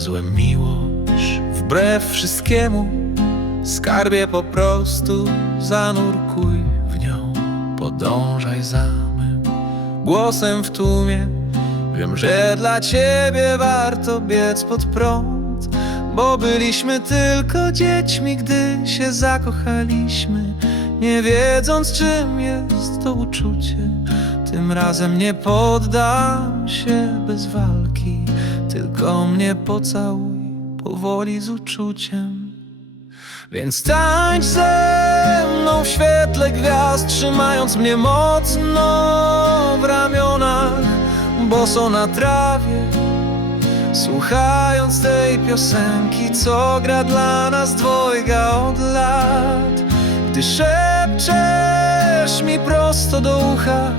Znalazłem miłość. Wbrew wszystkiemu Skarbie po prostu zanurkuj w nią. Podążaj za mym głosem w tłumie. Wiem, że dla ciebie warto biec pod prąd Bo byliśmy tylko dziećmi, gdy się zakochaliśmy. Nie wiedząc czym jest to uczucie Tym razem nie poddam się bez walki Tylko mnie pocałuj powoli z uczuciem. Więc tańcz ze mną w świetle gwiazd Trzymając mnie mocno w ramionach Boso na trawie. Słuchając tej piosenki Co gra dla nas dwojga od lat. Gdy szepczesz mi prosto do ucha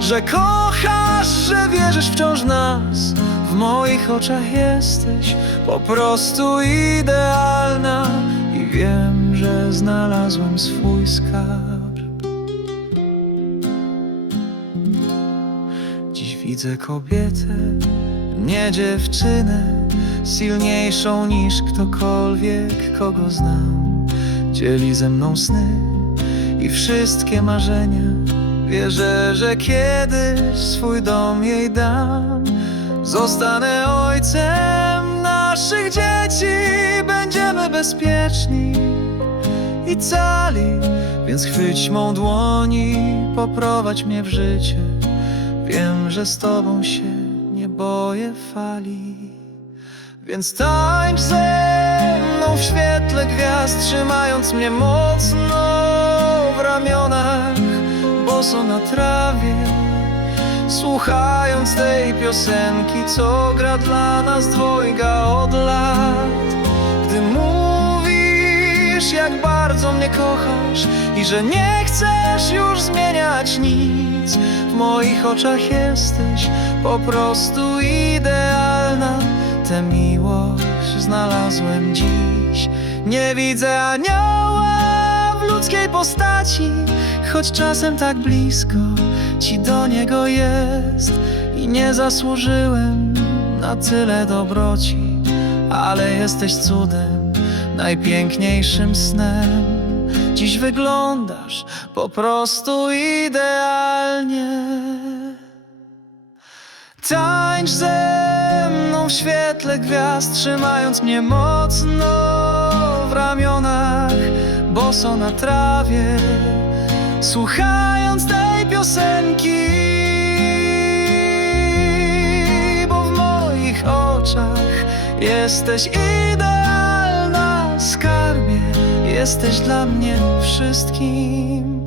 Że kochasz, że wierzysz wciąż nas moich oczach jesteś po prostu idealna I wiem, że znalazłem swój skarb. Dziś widzę kobietę, nie dziewczynę Silniejszą niż ktokolwiek, kogo znam. Dzieli ze mną sny i wszystkie marzenia. Wierzę, że kiedyś swój dom jej dam Zostanę ojcem naszych dzieci Będziemy bezpieczni i cali Więc chwyć mą dłoń i poprowadź mnie w życie. Wiem, że z tobą się nie boję fali. Więc tańcz ze mną w świetle gwiazd Trzymając mnie mocno w ramionach Boso na trawie Słuchając tej piosenki Co gra dla nas dwojga od lat. Gdy mówisz jak bardzo mnie kochasz I że nie chcesz już zmieniać nic W moich oczach jesteś po prostu idealna. Tę miłość znalazłem dziś. Nie widzę anioła w ludzkiej postaci Choć czasem tak blisko ci do niego jest. I nie zasłużyłem na tyle dobroci Ale jesteś cudem, najpiękniejszym snem. Dziś wyglądasz po prostu idealnie. Tańcz ze mną w świetle gwiazd Trzymając mnie mocno w ramionach Boso na trawie. Słuchając tej piosenki Bo w moich oczach Jesteś idealna skarbie Jesteś dla mnie wszystkim